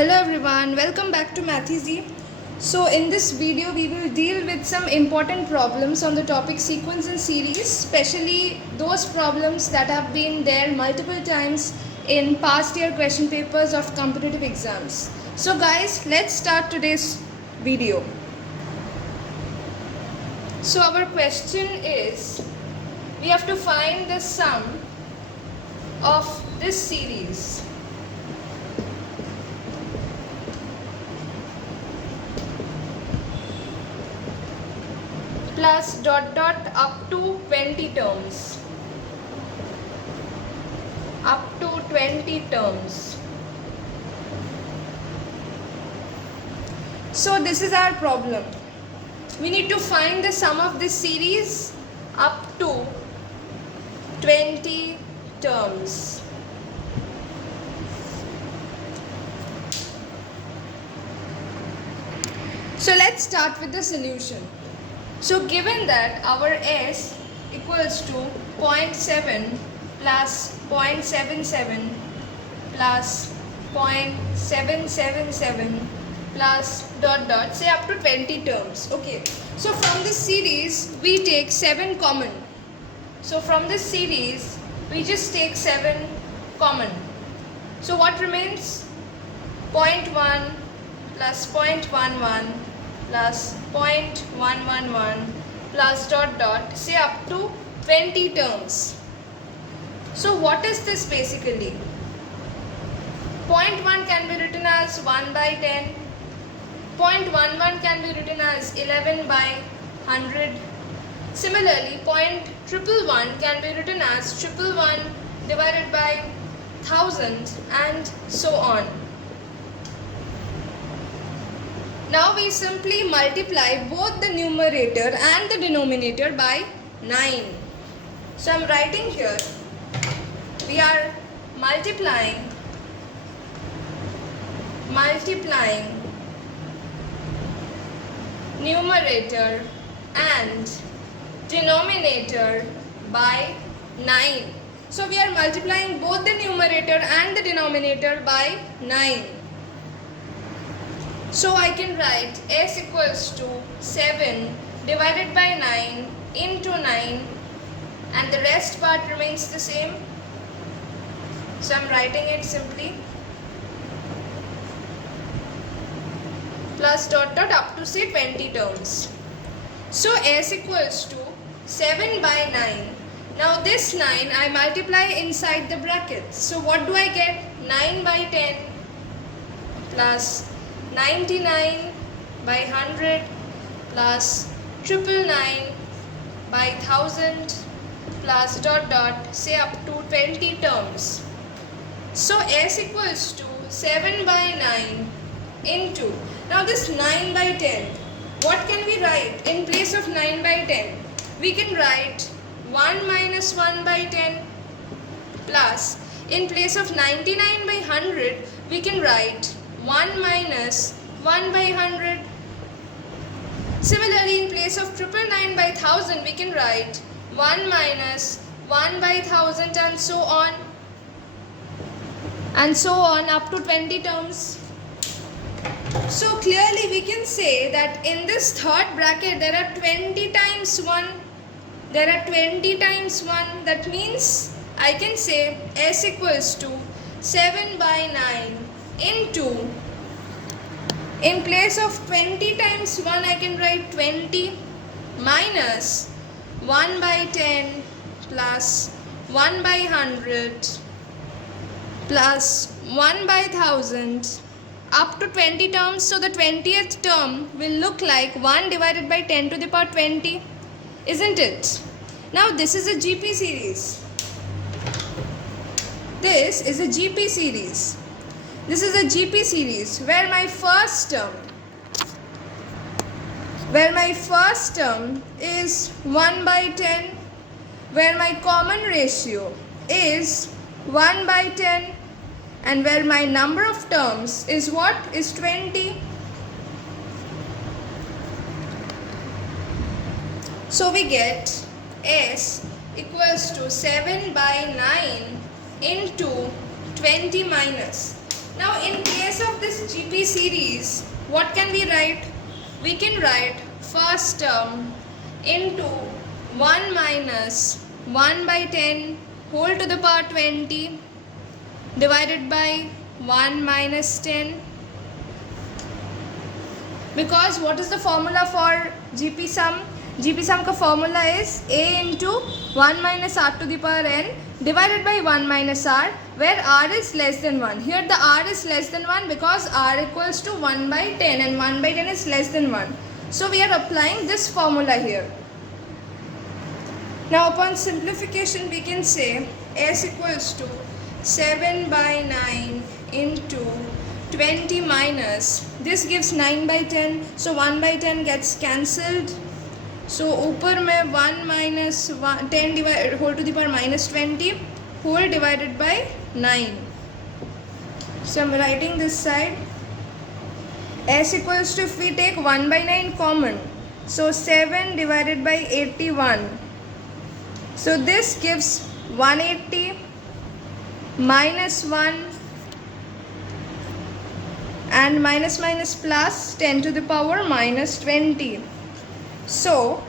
Hello everyone, welcome back to Mathy. So in this video we will deal with some important problems on the topic sequence and series, especially those problems that have been there multiple times in past year question papers of competitive exams. So guys, let's start today's video. So our question is, we have to find the sum of this series. Plus dot dot up to 20 terms. Up to 20 terms. So this is our problem. We need to find the sum of this series up to 20 terms. So let's start with the solution. So given that our S equals to 0.7 plus 0.77 plus 0.777 plus dot dot, say up to 20 terms. Okay, so from this series we take 7 common. So from this series we just take 7 common. So what remains? 0.1 plus 0.11 plus 0.111 plus dot dot, say up to 20 terms. So what is this basically? 0.1 can be written as 1 by 10. 0.11 can be written as 11 by 100. Similarly, 0.111 can be written as 111 divided by 1000 and so on. Now we simply multiply both the numerator and the denominator by 9. So I am writing here, we are multiplying numerator and denominator by 9. So we are multiplying both the numerator and the denominator by 9. So I can write S equals to 7 divided by 9 into 9, and the rest part remains the same. So I am writing it simply, plus dot dot up to say 20 terms. So S equals to 7 by 9. Now this 9 I multiply inside the brackets. So what do I get? 9 by 10 plus 99 by 100 plus 999 by 1000 plus dot dot, say up to 20 terms. So S equals to 7 by 9 into, now this 9 by 10, what can we write in place of 9 by 10? We can write 1 minus 1 by 10 plus, in place of 99 by 100, we can write 1 minus 1 by 100. Similarly, in place of 999 by 1000, we can write 1 minus 1 by 1000 and so on. And so on up to 20 terms. So clearly we can say that in this third bracket there are 20 times 1. There are 20 times 1. That means I can say S equals to 7 by 9 into, in place of 20 times 1 I can write 20 minus 1 by 10 plus 1 by 100 plus 1 by 1000 up to 20 terms. So the 20th term will look like 1 divided by 10 to the power 20, isn't it? Now this is a GP series. This is a GP series. This is a GP series where my first term is 1 by 10, where my common ratio is 1 by 10, and where my number of terms is what? Is 20. So we get S equals to 7 by 9 into 20 minus Now in case of this GP series, what can we write? We can write first term into 1 minus 1 by 10 whole to the power 20 divided by 1 minus 10. Because what is the formula for GP sum? GP sum ka formula is A into 1 minus r to the power n divided by 1 minus r, where r is less than 1. Here the r is less than 1 because r equals to 1 by 10 and 1 by 10 is less than 1. So we are applying this formula here. Now upon simplification we can say S equals to 7 by 9 into 20 minus, this gives 9 by 10, so 1 by 10 gets cancelled. So ऊपर में 1 minus 10 divided whole to the power minus 20 whole divided by 9. So I'm writing this side. S equals to, if we take 1 by 9 common, so 7 divided by 81. So this gives 180 minus 1 and minus minus plus 10 to the power minus 20. So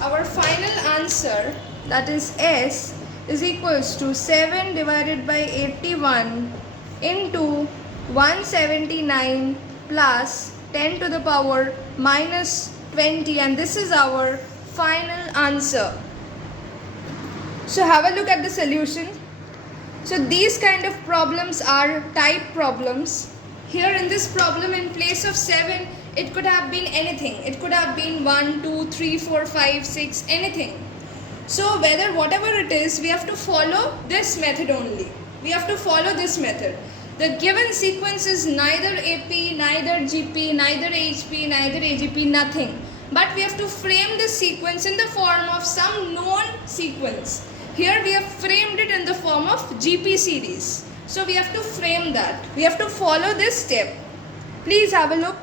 our final answer, that is S, is equals to 7 divided by 81 into 179 plus 10 to the power minus 20, and this is our final answer. So have a look at the solution. So these kind of problems are type problems. Here in this problem, in place of 7, it could have been anything. It could have been 1, 2, 3, 4, 5, 6, anything. So whatever it is, we have to follow this method only. We have to follow this method. The given sequence is neither AP, neither GP, neither HP, neither AGP, nothing. But we have to frame this sequence in the form of some known sequence. Here we have framed it in the form of GP series. So we have to frame that. We have to follow this step. Please have a look.